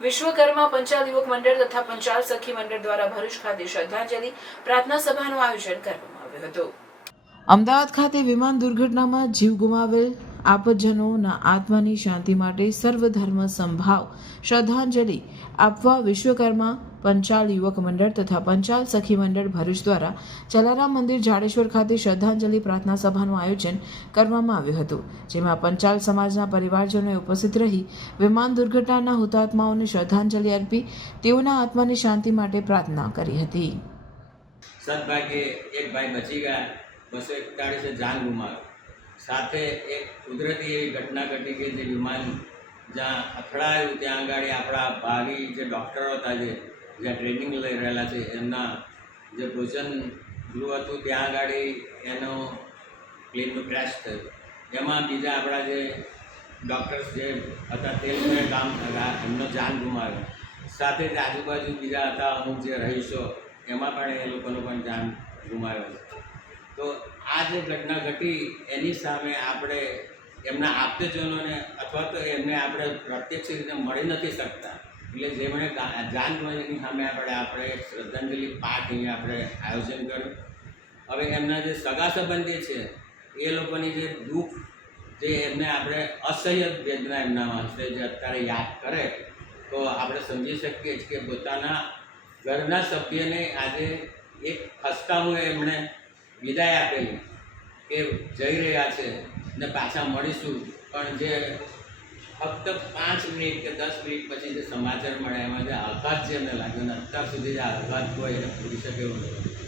વિશ્વકર્મા પંચાલ યુવક મંડળ તથા પંચાલ સખી મંડળ દ્વારા ભરૂચ ખાતે શ્રદ્ધાંજલિ પ્રાર્થના સભાનું આયોજન કરવામાં આવ્યું હતું। અમદાવાદ ખાતે વિમાન દુર્ઘટનામાં જીવ ગુમાવેલ આપતજનોના આત્માની શાંતિ માટે સર્વધર્મ સંભાવ શ્રદ્ધાંજલિ આપવા વિશ્વકર્મા પંચાલ યુવક મંડળ તથા પંચાલ સખી મંડળ ભરૂચ દ્વારા જલારામ મંદિર જાડેશ્વર ખાતે શ્રદ્ધાંજલિ પ્રાર્થના સભાનું આયોજન કરવામાં આવ્યું હતું, જેમાં પંચાલ સમાજના પરિવારજનોએ ઉપસ્થિત રહી વિમાન દુર્ઘટનાના હુતાત્માઓને શ્રદ્ધાંજલિ અર્પી તેઓના આત્માની શાંતિ માટે પ્રાર્થના કરી હતી। સદભાગ્યે એક ભાઈ બચી ગયા, 241 જાન ગુમાવી। સાથે એક કુદરતી એવી ઘટના ઘટી કે જે વિમાન જ્યાં અથડાયું ત્યાં આગળ આપણા ભાવિ જે ડૉક્ટરો હતા જે જ્યાં ટ્રેનિંગ લઈ રહેલા છે એમના જે ભોજન ગૃહ હતું ત્યાં આગળ એનો પ્લેનનું ક્રેશ થયું। એમાં બીજા આપણા જે ડૉક્ટર્સ જે હતા તે લોકોએ કામ એમનો જાન ગુમાવ્યો। સાથે જ આજુબાજુ બીજા હતા અમુક જે રહીશો એમાં પણ એ લોકોનો પણ જાન ગુમાવ્યો છે। તો આ જે ઘટના ઘટી એની સામે આપણે એમના આપ્તજનોને અથવા તો એમને આપણે પ્રત્યક્ષ રીતે મળી નથી શકતા, એટલે જેમણે જાન ગુમાવી એની સામે આપણે શ્રદ્ધાંજલિ પાઠ અહીંયા આપણે આયોજન કર્યું। હવે એમના જે સગા સંબંધી છે એ લોકોની જે દુઃખ જે એમને આપણે અસહ્ય વેદના એમનામાં હશે જે અત્યારે યાદ કરે તો આપણે સમજી શકીએ છીએ કે પોતાના ઘરના સભ્યને આજે એક ખસ્તામાં એમણે વિદાય આપેલી કે જઈ રહ્યા છે ને પાછા મળીશું, પણ જે ફક્ત 5 મિનિટ કે 10 મિનિટ પછી જે સમાચાર મળે એમાં જે આઘાત જે એમને લાગ્યો ને અત્યાર સુધી જે આઘાત હોય એને ભૂલી શકે એવું નથી।